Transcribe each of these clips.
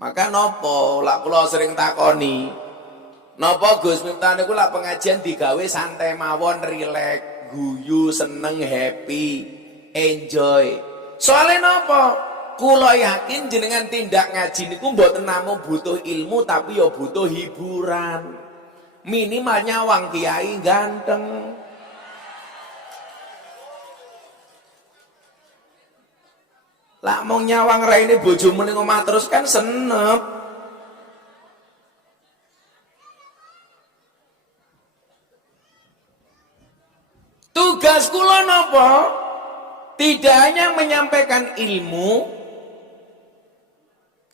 Maka nopo lak kula sering takoni, nopo Gus Miftah niku lak pengajian digawe santai mawon, rileks, guyu, seneng, happy, enjoy. Soalnya nopo? Kula yakin jenengan tindak ngaji niku mboten namung butuh ilmu tapi ya butuh hiburan. Minimal nyawang kiai ganteng. Lah mau nyawang raine bojomu ning omah terus kan senep. Tugas kula napa? Tidak hanya menyampaikan ilmu,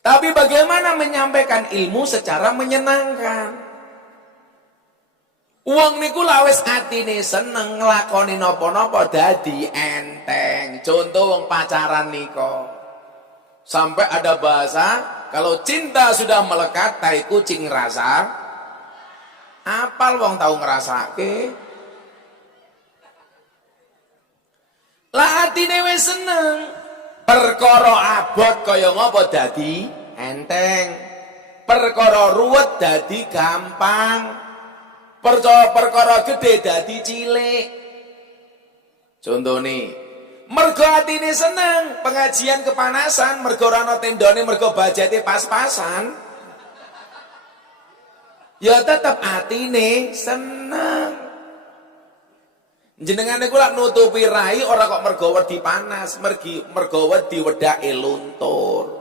tapi bagaimana menyampaikan ilmu secara menyenangkan. Wong niku lawes atine seneng nglakoni napa-napa dadi enteng. Contoh wong pacaran niko. Sampai ada bahasa kalau cinta sudah melekat tai kucing rasa. Apal wong tahu ngrasake. Lah atine wis seneng. Perkara abot kaya ngapa dadi enteng. Perkara ruwet dadi gampang. Perkara gede dadi cilik. Contoh nih, mergo atine seneng, pengajian kepanasan, mergo ora ana tendane, mergo bajete pas-pasan. Ya tetep atine seneng. Jenengan niku lak nutupi rai ora kok mergo wedi panas, mergo wedi wedake luntur.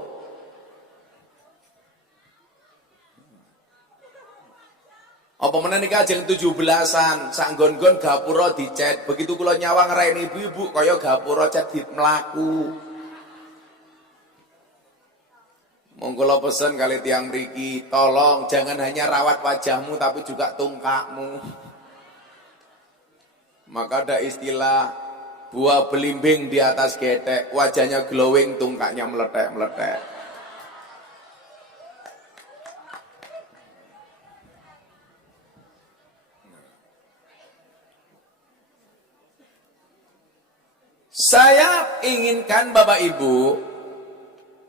Apa meneh nika ajeng 17-an, sak nggon-nggon gapura dicet. Begitu kula nyawang raine ibu-ibu kaya gapura cet mlaku. Monggo kula pesen kali tiang mriki, tolong jangan hanya rawat wajahmu tapi juga tungkakmu. Maka ada istilah buah belimbing di atas getek, wajahnya glowing, tungkaknya meletek-meletek. Saya inginkan Bapak Ibu,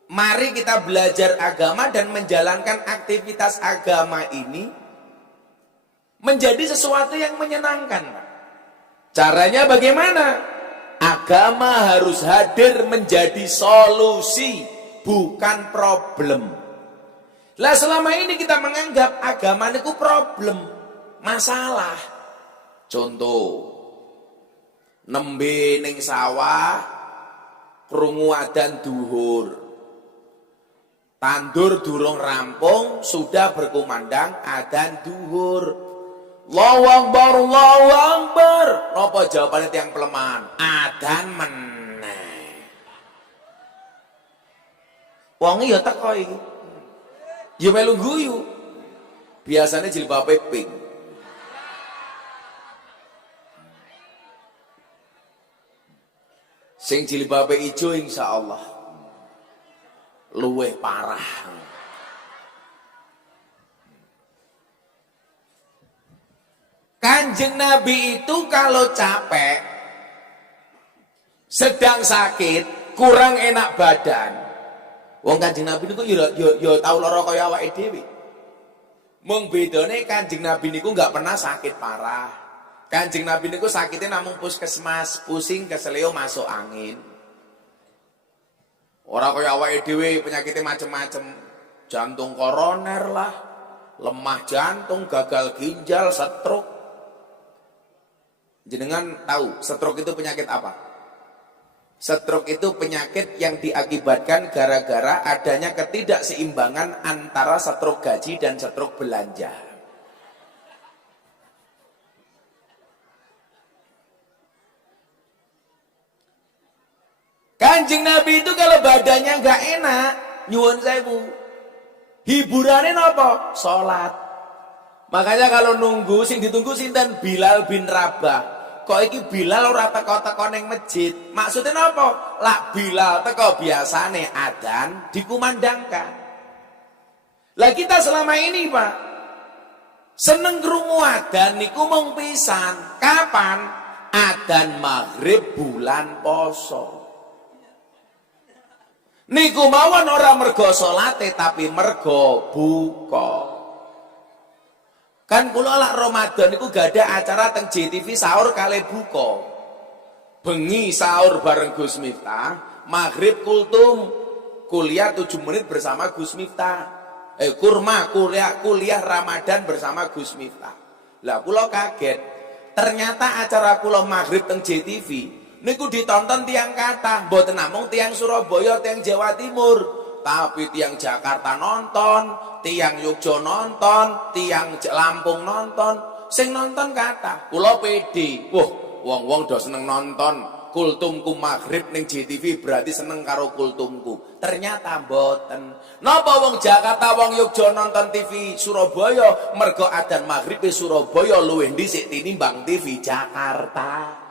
mari kita belajar agama dan menjalankan aktivitas agama ini menjadi sesuatu yang menyenangkan. Caranya bagaimana? Agama harus hadir menjadi solusi, bukan problem. Lah selama ini kita menganggap agama itu problem, masalah. Contoh, nembe ning sawah krungu adzan duhur, tandur durung rampung sudah berkumandang adzan duhur. Allahu Akbar, Allahu Akbar. Napa jawabane tiyang pelemahan? Adzan meneh. Wong ya teko iki. Ya melu guyu. Biasane jilbabe pink. Sing jilbabe ijo insyaallah luweh parah. Kanjeng Nabi itu kalau capek, sedang sakit, kurang enak badan. Wong Kanjeng Nabi niku ya tau lara kaya awake dhewe. Mung bedane Kanjeng Nabi niku enggak pernah sakit parah. Kanjeng Nabi niku sakitnya namung puskesmas, pusing keseleo masuk angin. Ora kaya awake dhewe penyakitnya macem-macem. Jantung koroner lah, lemah jantung, gagal ginjal, stroke. Jenengan tahu stroke itu penyakit apa? Stroke itu penyakit yang diakibatkan gara-gara adanya ketidakseimbangan antara stroke gaji dan stroke belanja. Kanjeng Nabi itu kalau badannya nggak enak, nyuwun sewu, hiburannya apa? Sholat. Makanya kalau nunggu, sing ditunggu sinten Bilal bin Rabah. Kok iki Bilal ora teko-teko ning masjid? Maksudnya apa? Lah Bilal teko biasane adzan dikumandangkan. Lah kita selama ini Pak, seneng krungu adzan niku mung pisan. Kapan? Adzan maghrib bulan poso. Niku mawon ora mergo salate tapi mergo buka. Kan kula lak Ramadan niku gak ada acara teng JTV sahur kali buka. Bengi sahur bareng Gus Miftah, maghrib kultum kuliah 7 menit bersama Gus Miftah. Kurma kuliah Ramadan bersama Gus Miftah. Lah kula kaget, ternyata acara kula maghrib teng JTV niku ditonton tiang kathah, mboten namung tiang Surabaya, tiang Jawa Timur, tapi tiang Jakarta nonton, tiang Yogyakarta nonton, tiang Lampung nonton, sing nonton kathah. Kula pede, wah wong-wong do seneng nonton kultumku maghrib ning JTV berarti seneng karo kultumku. Ternyata mboten. Napa wong Jakarta wong Yogyakarta nonton TV Surabaya mergo adzan maghrib Surabaya luwih dhisik tinimbang TV Jakarta.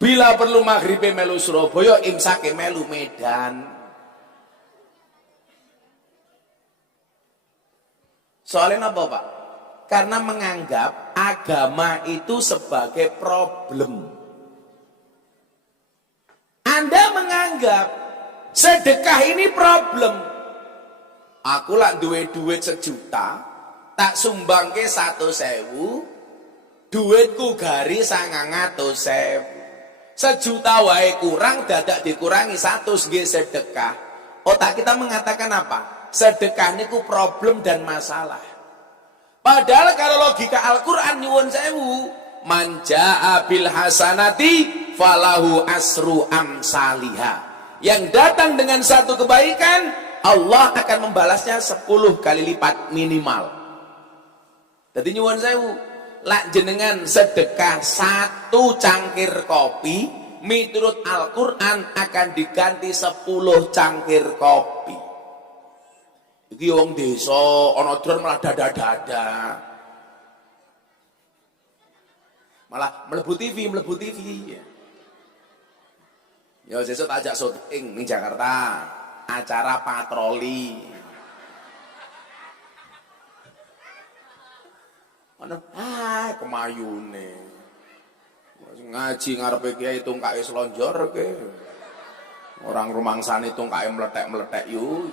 Bila perlu maghribe melu Surabaya, imsake melu Medan. Soalnya apa Pak? Karena menganggap agama itu sebagai problem. Anda menganggap sedekah ini problem. Aku lak duwe duit 1 juta, tak sumbangke 100.000, duitku gari 900.000. 1 juta wae kurang dadak dikurangi 100 nggih sedekah. Otak kita mengatakan apa? Sedekah niku problem dan masalah. Padahal kalau logika Al-Qur'an nyuwun sewu, man jaa bil hasanati falahu asru amsalihha. Yang datang dengan satu kebaikan, Allah akan membalasnya 10 kali lipat minimal. Jadi nyuwun sewu, lak jenengan sedekah 1 cangkir kopi, miturut Al-Qur'an akan diganti 10 cangkir kopi. Iki wong desa ana dron malah dada-dada. Malah mlebu TV. Ya sesuk tak ajak syuting ning Jakarta, acara patroli. Ana kemayune. Ngaji ngarepe kiai tungkake slonjor ke. Orang rumangsane tungkake meletek-meletek yo.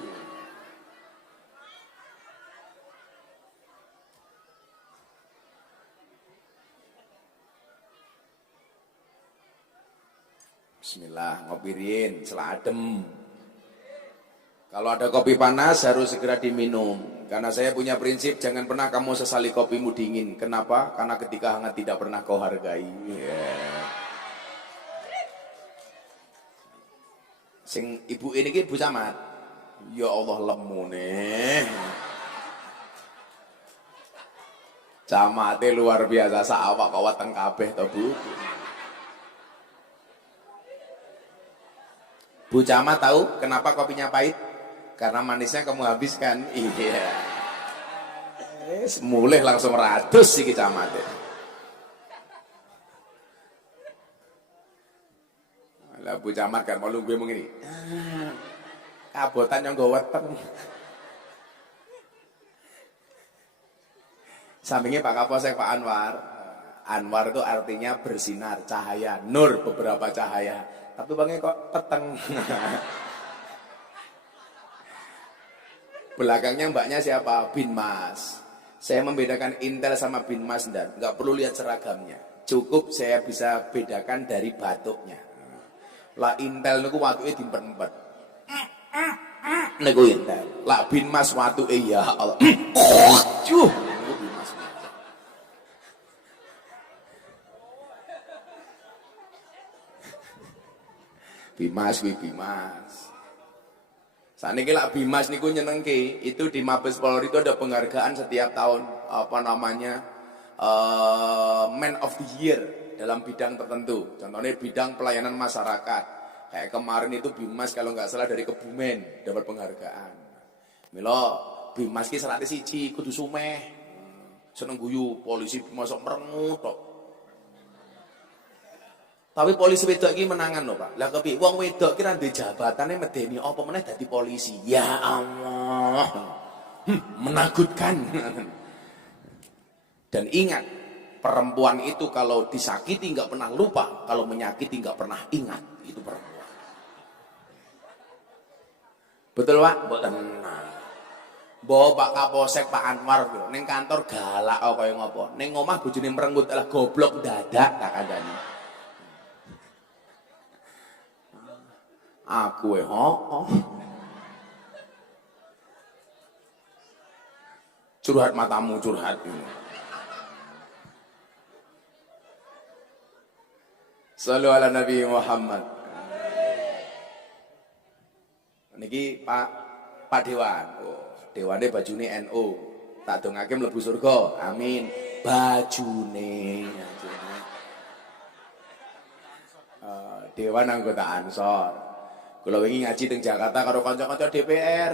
Bismillah, ngopi riyin, seladem. Kalau ada kopi panas harus segera diminum. Karena saya punya prinsip, jangan pernah kamu sesali kopimu dingin. Kenapa? Karena ketika hangat tidak pernah kau hargai. Yeah. Sing ibu ini ki Bu Camat. Ya Allah lemu nih. Camate luar biasa, saawak kau wateng kabeh to Bu. Bu Camat tahu kenapa kopinya pahit? Karena manisnya kamu habiskan. Iya. Mulih langsung ratus sih Camat. Lah Bu Camat kan mau gue mengini. Kabotan yang gue weteng. Sampingnya Pak Kapolsek Pak Anwar. Anwar itu artinya bersinar, cahaya, nur, beberapa cahaya. Tapi bangnya kok peteng. Belakangnya mbaknya siapa? Binmas. Saya membedakan Intel sama Binmas dan nggak perlu lihat seragamnya. Cukup saya bisa bedakan dari batuknya. Lah Intel niku watuke diempet-empet. Niku Intel. Lah Binmas watuke ya Allah. Cuh. Bimas. Saniki lak Bimas niku nyenengke, itu di Mabes Polri itu ada penghargaan setiap tahun Man of the Year dalam bidang tertentu. Contohnya bidang pelayanan masyarakat. Kayak kemarin itu Bimas kalau nggak salah dari Kebumen dapat penghargaan. Milo Bimas ki serate siji kudu sumeh. Seneng guyu polisi masuk merengut tok. Tapi polisi wedok iki menangan lho, Pak. Lah kepiye wong wedok ki ra ndek jabatane medeni apa meneh dadi polisi. Ya Allah. Menakutkan. Dan ingat, perempuan itu kalau disakiti enggak pernah lupa, kalau menyakiti enggak pernah ingat. Itu perempuan. Betul Pak? Mboten. Mbok Pak Kapolsek Pak Anwar lho ning kantor galak kaya ngopo. Ning omah bojone merenggut lah goblok dadak tak kandhani. Aku curhat matamu curhat ini. Sallu ala Nabi Muhammad. Niki Pak Dewan. Oh, Dewane bajune NU. Tak dongake mlebu surga. Amin. Bajune. Dewan anggota Ansor. Kula wingi ngaji teng Jakarta karo kanca-kanca DPR.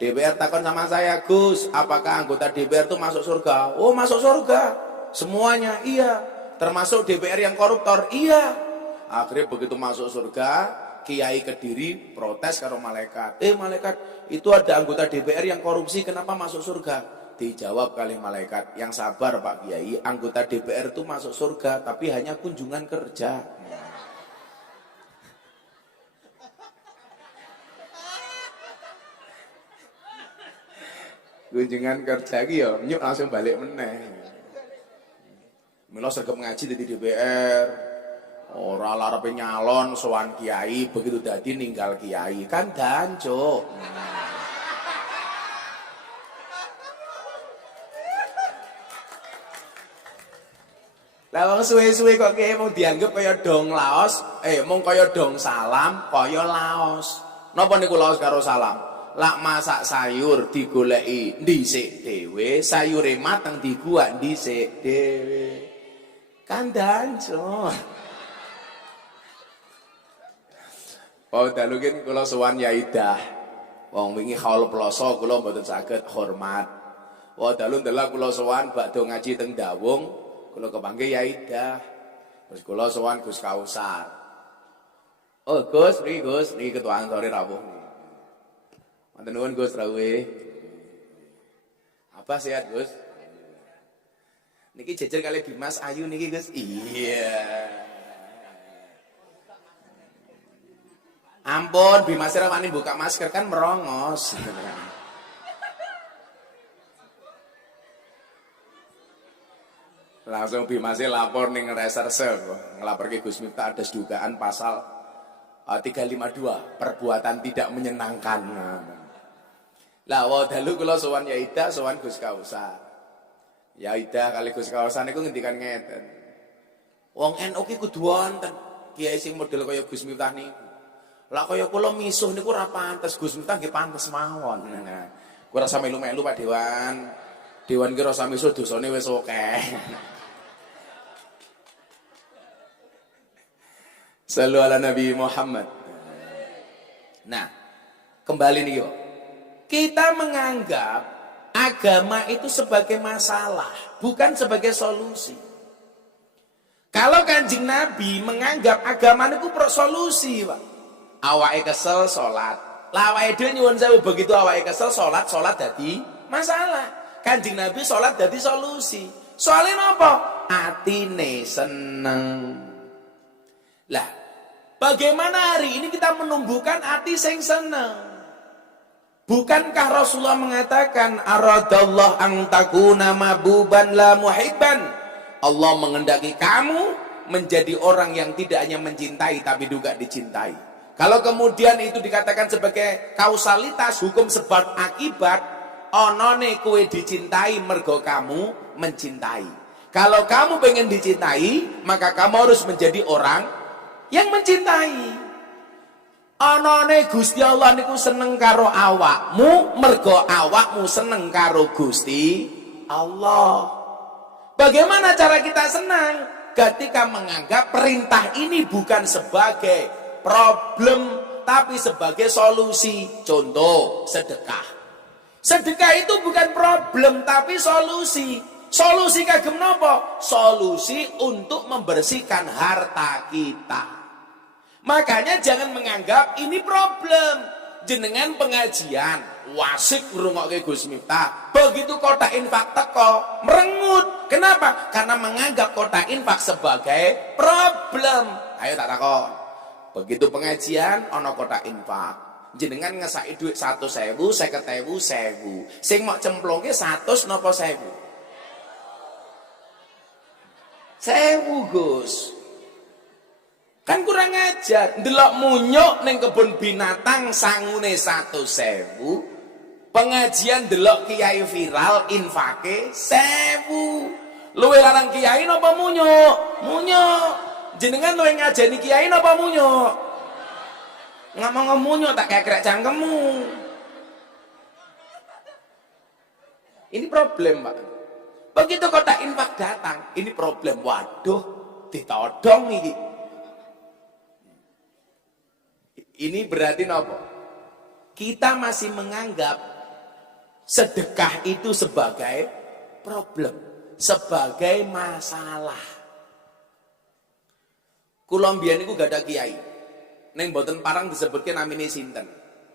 DPR takon sama saya, "Gus, apakah anggota DPR itu masuk surga?" "Oh, masuk surga." Semuanya, iya. Termasuk DPR yang koruptor, iya. Akhirnya begitu masuk surga, Kiai Kediri protes karo malaikat. Malaikat, itu ada anggota DPR yang korupsi, kenapa masuk surga? Dijawab kali malaikat, yang sabar Pak Kiai, anggota DPR itu masuk surga, tapi hanya kunjungan kerja. Kunjungan kerja iki ya nyuk langsung balik meneh. Mila sregep ngaji di DPR. Ora larepe nyalon sowan kiai, begitu dadi ninggal kiai kan dancuk. Lah wong suwe-suwe kok kiai mung dianggep kaya dong laos, mung kaya dong salam, kaya laos. Napa niku laos karo salam? Lak masak sayur digoleki dhisik dhewe, sayure mateng diguak dhisik dhewe. Kan dancuk. Dalu kin kula sowan Yai Dah. Wong wingi haul ploso kula mboten saged hormat. Dalu ndelok kula sowan badhe ngaji teng Dawung, kula kepanggih Yai Dah. Terus kula sowan Gus Kausar. Oh Gus, niki ketua Ansori rawuh. Manten nuwun Gus rawuhe. Apa sehat Gus? Niki jejer kali Dimas Ayu niki Gus. Iya. Ampun, Bimas rawani buka masker kan merongos. Langsung Bimas lapor ning reserse, ngelaporke Gus Miftah ada dugaan pasal 352 perbuatan tidak menyenangkan. Lah dalu kula sowan Yaida, sowan Gus Kausar. Yaida kali Gus Kausar niku ngendikan ngeten. Wong NU ki kudu wonten kiai sing model kaya Gus Miftah niku. Lah kaya kula misuh niku ora pantes, Gus Miftah nggih pantes mawon. Nah, kuwi rasa melu-melu Pak Dewan. Dewan ki rasa misuh dosane wis akeh. Sallu ala Nabi Muhammad. Nah, kembali nih yuk. Kita menganggap agama itu sebagai masalah, bukan sebagai solusi. Kalau Kanjeng Nabi menganggap agama itu solusi, Pak. Awake kesel salat. Lah awake dhewe nyuwun sewu begitu awake kesel salat dadi masalah. Kanjeng Nabi salat dadi solusi. Soale napa? Atine seneng. Lah, bagaimana hari ini kita menumbuhkan hati sing seneng? Bukankah Rasulullah mengatakan aradallah an takuna mabuban la muhibban? Allah mengendaki kamu menjadi orang yang tidak hanya mencintai tapi juga dicintai. Kalau kemudian itu dikatakan sebagai kausalitas, hukum sebab akibat, onone kue dicintai mergo kamu mencintai. Kalau kamu pengen dicintai, maka kamu harus menjadi orang yang mencintai. Onone Gusti Allah niku seneng karo awakmu, mergo awakmu seneng karo Gusti Allah. Bagaimana cara kita senang? Ketika menganggap perintah ini bukan sebagai problem, tapi sebagai solusi. Contoh, sedekah. Sedekah itu bukan problem, tapi solusi. Solusi kagem napa? Solusi untuk membersihkan harta kita. Makanya jangan menganggap ini problem. Jenengan pengajian, wasik ngrungokke Gus Miftah. Begitu kotak infak teko, merengut. Kenapa? Karena menganggap kotak infak sebagai problem. Ayo tak takon. Begitu pengajian ana kotak infak. jenengan ngesaki duit 100.000, 50.000, 1.000. Sing mau cemplungke 100 napa 1.000? 1.000, Gus. Kan kurang ajar. Ndelok munyuk ning kebun binatang sangune 100.000. Pengajian ndelok kiai viral infake 1.000. Luwe larang kiai napa munyuk? Munyuk. Jenengan luwe ngajeni kiai napa munyuk? Ngomong munyuk tak kayak krek cangkemmu. Ini problem, Pak. Begitu kotak infak datang, ini problem. Waduh, ditodong iki. Ini berarti nopo? Kita masih menganggap sedekah itu sebagai problem, sebagai masalah. Kula mbiyen niku gak ada kiai. Ning mboten parang disebutke namine sinten.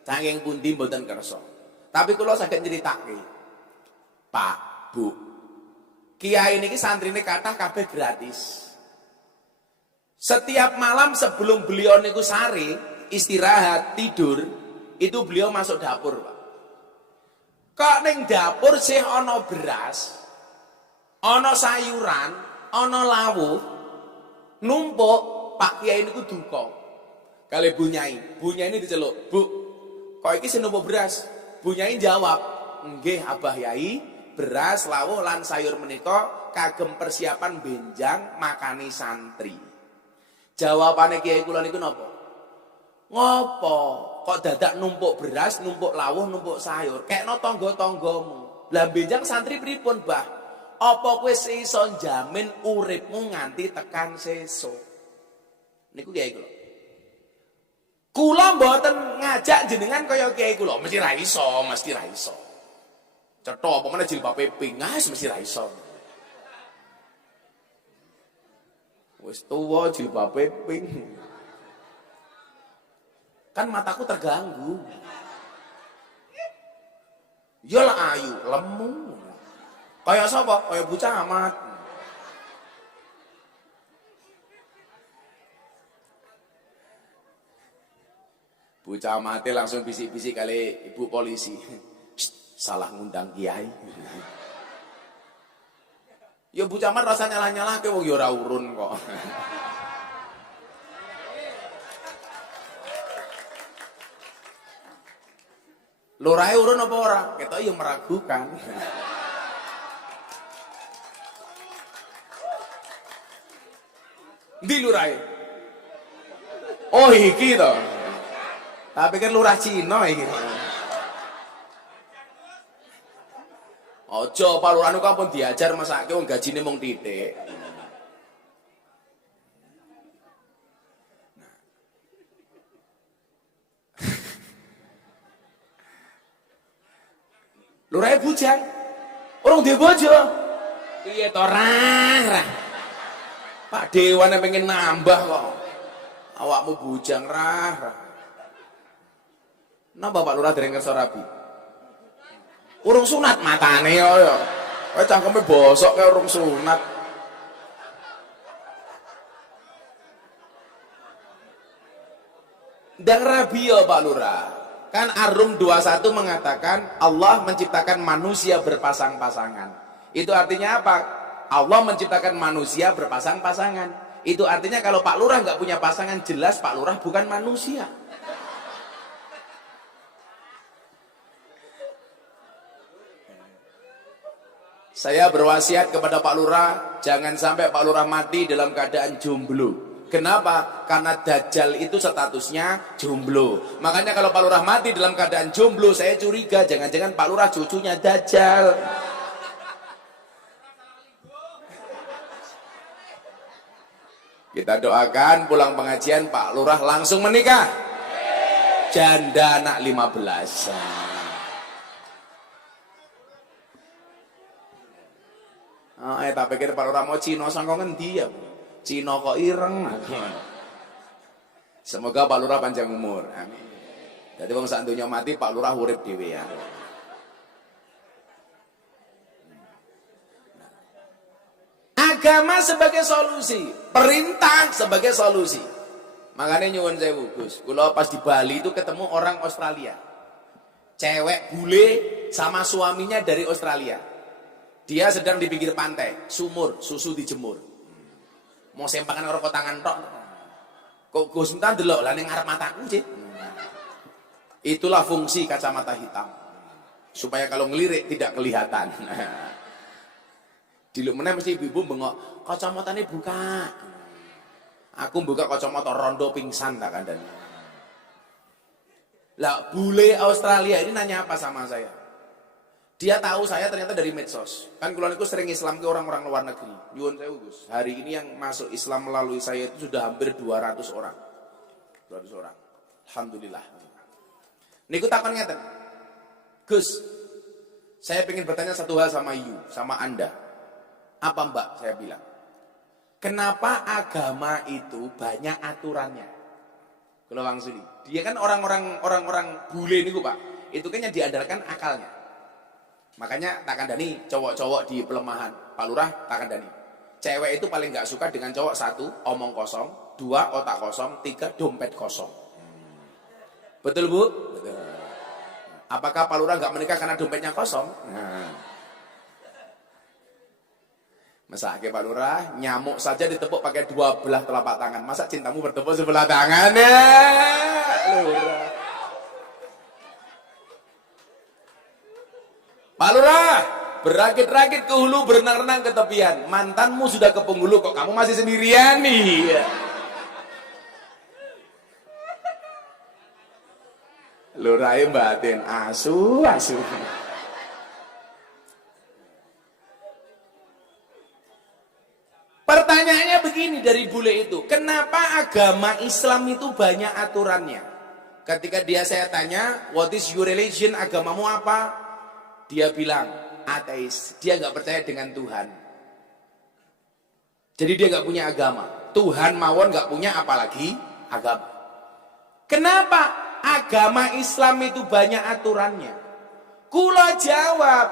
Saking pundi mboten kersa. Tapi kula saged nyeritake. Pak, Bu. Kiai niki santrine kathah kabeh gratis. Setiap malam sebelum beliau niku sare, istirahat, tidur, itu beliau masuk dapur, Pak. Kok ning dapur sih ana beras, ana sayuran, ana lawuh, numpuk. Pak Kiai niku duka. Kali Bu Nyai ini diceluk, "Bu, kok iki sing numpuk beras?" Bu Nyai jawab, "Nggih, Abah Yai, beras, lawuh lan sayur menika kagem persiapan benjang makani santri." Jawabane Kiai kula niku napa? "Ngopo? Kok dadak numpuk beras, numpuk lawuh, numpuk sayur? Kekno tangga-tanggamu. Lah benjang santri pripun, Bah? Apa kowe iso jamin uripmu nganti tekan sesuk?" Niku Kiai kula. Kula mboten ngajak jenengan kaya Kiai kula, mesti ra iso, mesti ra iso. Cetha apa meneh jilbabe pink, mesti ra iso. Wis tuwa jilbabe pink. Kan mataku terganggu. Ya lah ayu, lemu. Kaya sapa? Kaya bocah amat. Bocah mati langsung bisik-bisik kali ibu polisi. Salah ngundang kiai. Ya bocah mat rasa nyalah-nyalahke wong ya ora urun kok. Lurahe urun apa ora? Ketok ya meragukan. Ndi lurahe? Oh iki to. Tapi kan lurah Cina iki. Ojo Pak Lurah niku ampun diajar masake wong gajine mung titik. Lurahe bujang. Urung duwe bojo. Piye to rah. Pak Dewan pengen nambah kok. Awakmu bujang rah. Napa Pak Lurah dereng kersa rabi? Urung sunat matane ya. Kowe cangkeme bosok kaya urung sunat. Ndang rabi ya Pak Lurah. Kan Ar-Rum 21 mengatakan Allah menciptakan manusia berpasang-pasangan. Itu artinya apa? Allah menciptakan manusia berpasang-pasangan. Itu artinya kalau Pak Lurah nggak punya pasangan, jelas Pak Lurah bukan manusia. Saya berwasiat kepada Pak Lurah, jangan sampai Pak Lurah mati dalam keadaan jomblo. Kenapa? Karena Dajjal itu statusnya jomblo. Makanya kalau Pak Lurah mati dalam keadaan jomblo, saya curiga jangan-jangan Pak Lurah cucunya Dajjal. Kita doakan pulang pengajian Pak Lurah langsung menikah. Janda anak 15. Tak pikir Pak Lurah mau Cina sangko ngendi ya. Cina kok ireng. Semoga Pak Lurah panjang umur. Amin. Jadi wong sak donya mati Pak Lurah urip dhewe ya. Agama sebagai solusi, perintah sebagai solusi. Makanya nyuwun sewu Gus, kula pas di Bali itu ketemu orang Australia. Cewek bule sama suaminya dari Australia. Dia sedang di pinggir pantai, sumur, susu dijemur. Mau sempangan karo tangan tok. Kok Gus entar delok lah ning ngarep mataku, Cik. Itulah fungsi kacamata hitam. Supaya kalau ngelirik tidak kelihatan. Diluk meneh mesti ibu-ibu bengok, kacamatane buka. Aku buka kacamata rondo pingsan tak kandani. Lah bule Australia ini nanya apa sama saya? Dia tahu saya ternyata dari medsos. Kan kula niku sering Islam ke orang-orang luar negeri. Nyuwun sewu Gus. Hari ini yang masuk Islam melalui saya itu sudah hampir 200 orang. 200 orang. Alhamdulillah. Niku takon ngeten. Gus, saya ingin bertanya satu hal sama sama Anda. Apa Mbak? Saya bilang. Kenapa agama itu banyak aturannya? Kalau Bang Suli, dia kan orang-orang bule niku Pak. Itu kan yang diandalkan akalnya. Makanya tak kandani cowok-cowok di pelemahan. Pak Lurah tak kandani. Cewek itu paling nggak suka dengan cowok 1, omong kosong, 2, otak kosong, 3, dompet kosong. Betul Bu? Betul. Apakah Pak Lurah nggak menikah karena dompetnya kosong? Mesake Pak Lurah, nyamuk saja ditepuk pakai 2 belah telapak tangan. Masa cintamu bertepuk sebelah tangan ya? Lurah. Pak Lurah, berakit-rakit ke hulu, berenang-renang ke tepian. Mantanmu sudah ke penghulu, kok kamu masih sendirian nih? Lurah batin, asu. Pertanyaannya begini dari bule itu, kenapa agama Islam itu banyak aturannya? Ketika saya tanya, what is your religion, agamamu apa? Dia bilang, ateis, dia nggak percaya dengan Tuhan. Jadi dia nggak punya agama. Tuhan mawon nggak punya, apalagi agama. Kenapa agama Islam itu banyak aturannya? Kula jawab,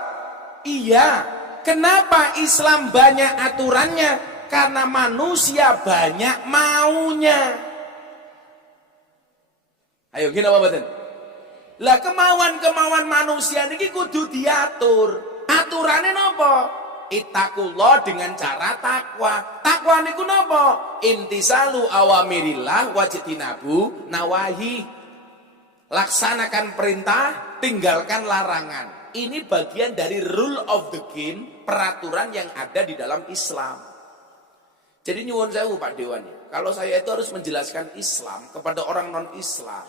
iya. Kenapa Islam banyak aturannya? Karena manusia banyak maunya. Ayo gini apa betul? Lah kemauan manusia ini kudu diatur. Aturannya nopo? Ittaqullah dengan cara takwa. Takwa niku nopo? Intisalu awamirillah wajtinabu nawahi. Laksanakan perintah, tinggalkan larangan. Ini bagian dari rule of the game, peraturan yang ada di dalam Islam. Jadi nyuwun sewu Pak Dewan, kalau saya itu harus menjelaskan Islam kepada orang non-Islam,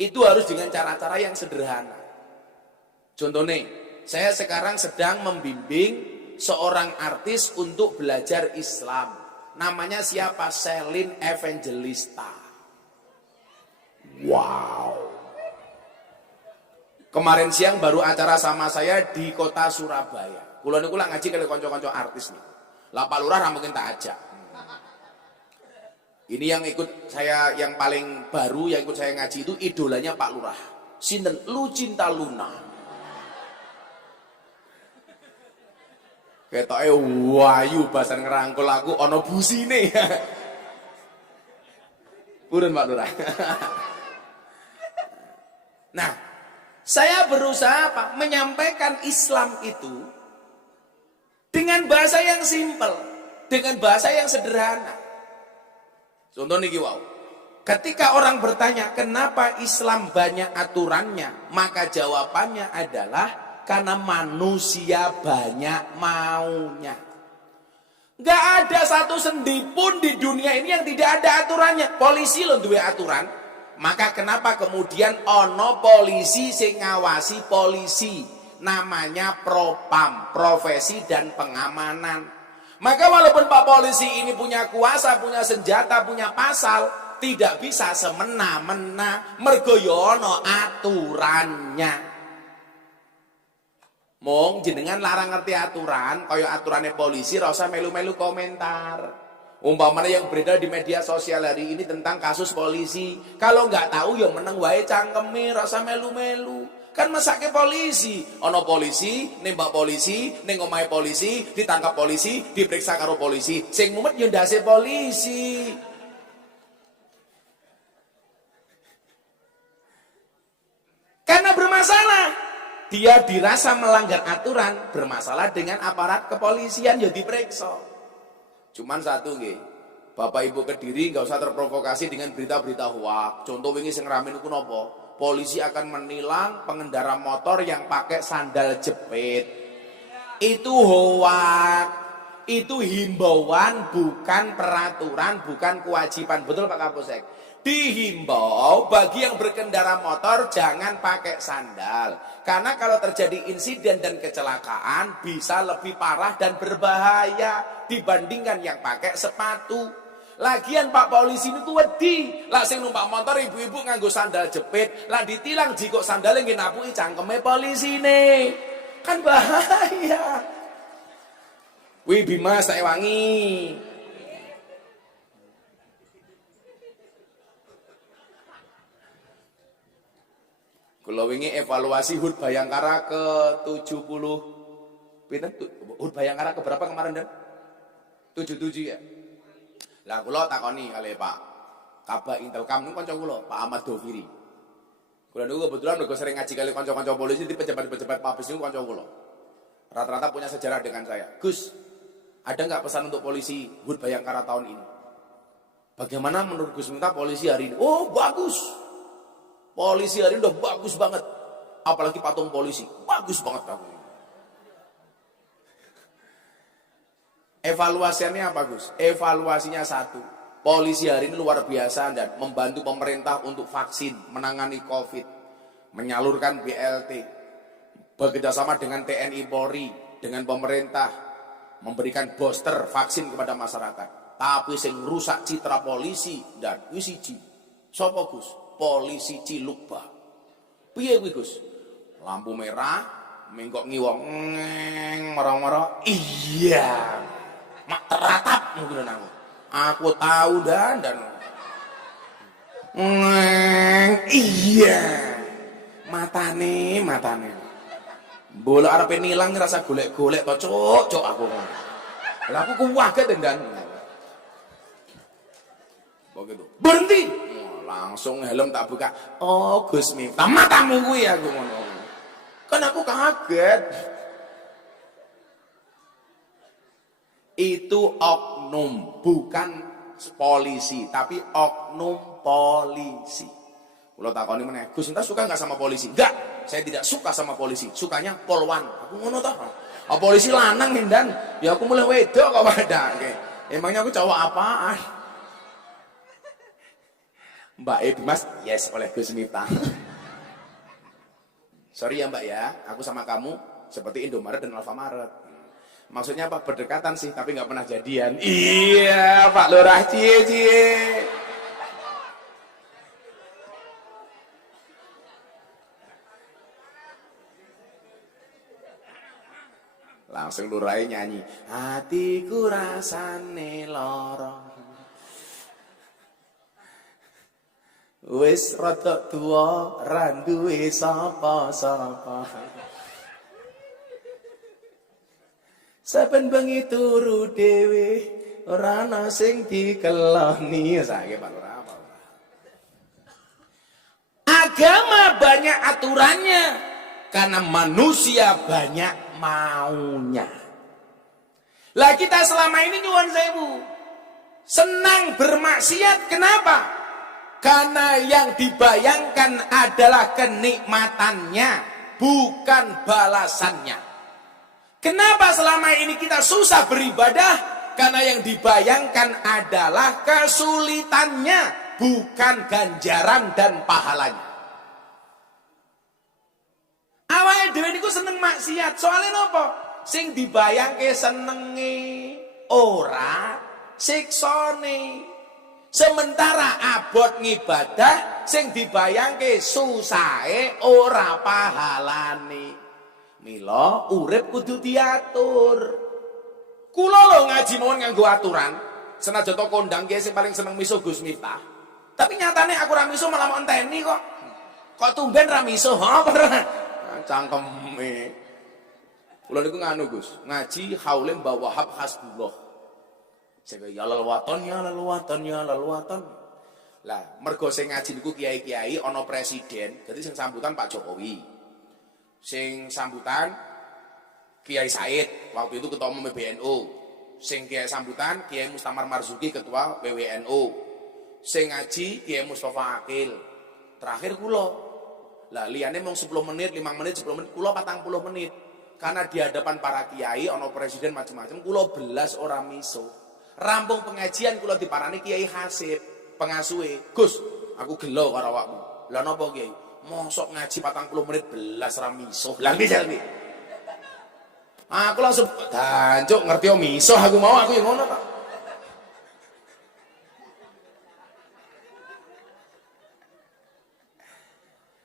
itu harus dengan cara-cara yang sederhana. Contohnya, saya sekarang sedang membimbing seorang artis untuk belajar Islam. Namanya siapa? Selin Evangelista. Wow. Kemarin siang baru acara sama saya di kota Surabaya. Kula niku lak ngaji kali kanca-kanca artis nih. Lah Pak Lurah mungkin tak ajak. Ini yang ikut saya, yang paling baru yang ikut saya ngaji itu idolanya Pak Lurah. Sinten? Lucinta Luna. Ketoke wayu basan ngerangkul aku ana busine. Purun Pak Lurah. Nah, saya berusaha Pak menyampaikan Islam itu dengan bahasa yang simpel, dengan bahasa yang sederhana. Contoh niki wow. Ketika orang bertanya kenapa Islam banyak aturannya, maka jawabannya adalah karena manusia banyak maunya. Gak ada satu sendi pun di dunia ini yang tidak ada aturannya. Polisi loh duwe aturan. Maka kenapa kemudian ono polisi sing ngawasi polisi? Namanya propam, profesi dan pengamanan. Maka walaupun Pak Polisi ini punya kuasa, punya senjata, punya pasal, tidak bisa semena-mena, mergo yono aturannya. Mong jenengan larang ngerti aturan, kaya aturannya polisi, rasa melu-melu komentar. Umpamanya yang beredar di media sosial hari ini tentang kasus polisi, kalau nggak tahu ya meneng wae cangkeme, rasa melu-melu. Kan masake polisi, ono polisi, nembak polisi, ning omahe polisi, ditangkap polisi, diperiksa karo polisi, sing mumet yo ndase polisi. dia dirasa melanggar aturan, bermasalah dengan aparat kepolisian, ya diperiksa. Cuman satu nggih, Bapak Ibu Kediri nggak usah terprovokasi dengan berita-berita hoak. Contoh wingi sing rame niku napa? Polisi akan menilang pengendara motor yang pakai sandal jepit. Itu hoak. Itu himbauan, bukan peraturan, bukan kewajiban. Betul Pak Kapolsek? Dihimbau bagi yang berkendara motor jangan pakai sandal. Karena kalau terjadi insiden dan kecelakaan bisa lebih parah dan berbahaya dibandingkan yang pakai sepatu. Lagian Pak Polisi itu wedi. Lah sing numpak motor ibu-ibu nganggo sandal jepit, lah ditilang jiko sandale nggih napuki cangkeme polisine. Kan bahaya. Wih Bima saya wangi. Kalau wingi evaluasi HUT Bayangkara ke 70. Pinten HUT Bayangkara ke berapa kemarin dan? 77 ya. Lah kula takoni kali Pak Kabak Intelkam niku kanca kula, Pak Ahmad Doviri. Kula niku kebetulan mergo sering ngaji kali kanca-kanca polisi di pejabat-pejabat Mabes niku kanca kula. Rata-rata punya sejarah dengan saya. Gus, ada nggak pesan untuk polisi HUT Bayangkara tahun ini? Bagaimana menurut Gus Miftah polisi hari ini? Oh bagus. Polisi hari ini udah bagus banget. Apalagi patung polisi. Bagus banget aku. Evaluasinya apa Gus? Evaluasinya satu. Polisi hari ini luar biasa dan membantu pemerintah untuk vaksin, menangani COVID, menyalurkan BLT, bekerjasama dengan TNI Polri, dengan pemerintah, memberikan booster vaksin kepada masyarakat. Tapi sing rusak citra polisi dan wisiji. Sopo Gus? Polisi Cilukba. Piye kuwi Gus? Lampu merah, menggok ngiwong, marah-marah. Iya. Mak teratap mungkin aku tahu dan iya. Matane. Bola arepe nilang rasa golek-golek to, cuk aku. Lah aku kuwaget dan begitu. Berhenti. Langsung helm tak buka. Oh, Gus Miftah, matamu kuwi aku ngono. Kan aku kaget. Itu oknum, bukan polisi, tapi oknum polisi. Kalau takoni meneh, Gus Miftah suka nggak sama polisi? Enggak, saya tidak suka sama polisi. Sukanya polwan. Aku ngono toh. Oh, polisi lanang hindan. Ya aku mulai wedok kok padake. Emangnya aku cowok apaan? Mbak Mas, yes oleh Gus Miftah. Sorry ya Mbak ya, aku sama kamu seperti Indomaret dan Alfamaret. Maksudnya apa? Berdekatan sih, tapi nggak pernah jadian. Iya, Pak Lurah cie. Langsung Lurah nyanyi. Hatiku rasane loro. Wis rada tuwa ra duwe sapa-sapa. Saben bengi turu dhewe ora ana sing dikeloni saiki Pak Lurah. Agama banyak aturannya karena manusia banyak maunya. Lah kita selama ini nyuwun sewu senang bermaksiat kenapa? Karena yang dibayangkan adalah kenikmatannya, bukan balasannya. Kenapa selama ini kita susah beribadah? Karena yang dibayangkan adalah kesulitannya, bukan ganjaran dan pahalanya. Awake dhewe niku seneng maksiat, soalnya napa? Sing dibayangke senenge ora siksane. Sementara abot ngibadah sing dibayangke susahe ora pahalane. Mila urip kudu diatur. Kula lho ngaji mawon nganggo aturan. Senajan to kondang kiye sing paling seneng misuh Gus Miftah. Tapi nyatane aku ra misuh malah mau enteni kok. Kok tumben ra misuh? Cangkeme. Kula niku nganu Gus, ngaji haule Mbah Wahab Hasbullah. Saya ya lelewatan. Lah, mergo sing ngaji niku kiai-kiai ana presiden, jadi sing sambutan Pak Jokowi. Sing sambutan Kiai Said, waktu itu ketua umum PBNU. Sing Kiai sambutan Kiai Mustamar Marzuki, ketua PWNU. Sing ngaji Kiai Mustafa Akil. Terakhir kula. Lah liyane mung 10 menit, 5 menit, 10 menit, kula 40 menit. Karena di hadapan para kiai ana presiden macam-macam, kula belas ora miso. Rampung pengajian kula diparani Kiai Hasib, pengasuhe. Gus, aku gelo karo awakmu. Lah napa Kiai? Mosok ngaji 40 menit belas ra miso. Lah nggih jalmi. Aku langsung dancuk ngerti miso aku mau aku yang ngono Pak.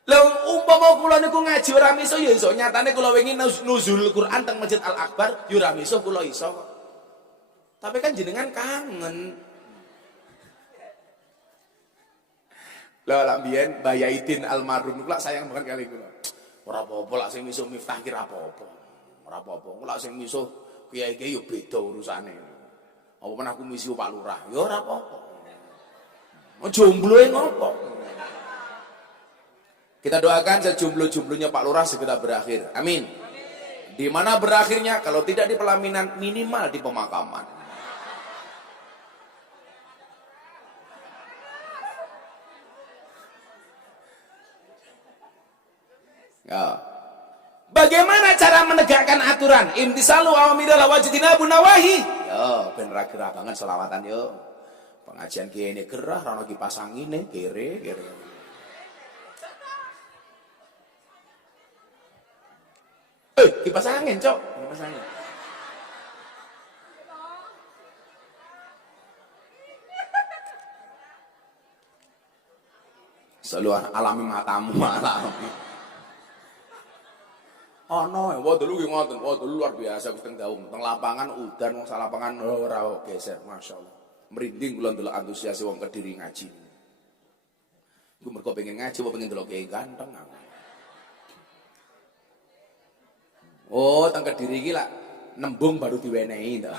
Lah umpama kula niku ngaji ora miso ya iso. Nyatane kula wingi nuzul Quran teng Masjid Al Akbar ya ora miso kula iso kok. Tapi kan jenengan kangen. Lah lak biyen Mbah Yaidin almarhum kula sayang banget kali kula. Ora apa-apa lak sing miso Miftah ki ora apa-apa. Ora apa-apa. Kula sing miso kiai-kiai ya beda urusane. Apa men aku misi Pak Lurah ya ora apa-apa. Jombloe ngopo? Kita doakan sejomblo-jomblonya Pak Lurah segera berakhir. Amin. Di mana berakhirnya? Kalau tidak di pelaminan, minimal di pemakaman. Ya. Bagaimana cara menegakkan aturan? Imtisalu awamirillah wajtinabun nawahi. Yo, ben ra gerah banget selawatan yo. Pengajian kene gerah, ra ono kipas angine, kere. Kipas angin, Cok. Kipas angin. Selalu alami matamu, alami. Oh no, waduh lu ngoten, waduh luar biasa Gusti Daung. Teng lapangan udan, wong salapangan ora geser, masyaallah. Merinding kula ndelok antusias wong Kediri ngaji. Iku mergo pengen ngaji, apa pengen delok kiai ganteng. Oh, teng Kediri iki lak nembung baru diwenehi to.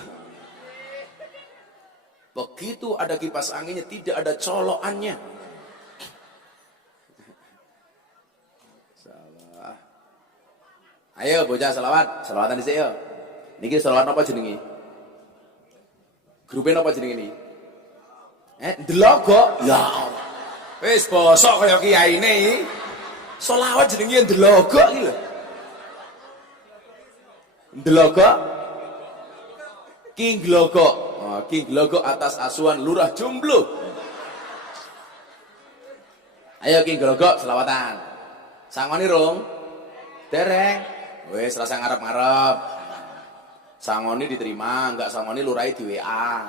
Begitu ada kipas anginnya tidak ada colokannya. Salah. Ayo bocah selawat, selawatan dhisik yo. Niki selawat apa jenenge? Grupnya apa jenenge iki? Ndelogo. Ya Allah. Wis bosok kaya kiyaine iki. Selawat jenenge ndelogo iki lho. Ndelogo King Glogo. Oh, King Glogo atas asuhan Lurah Jomblo. Ayo King Glogo selawatan. Sangoni rong. Dereng. Wis rasa ngarep-ngarep. Sangoni diterima, enggak sangoni lurai di WA.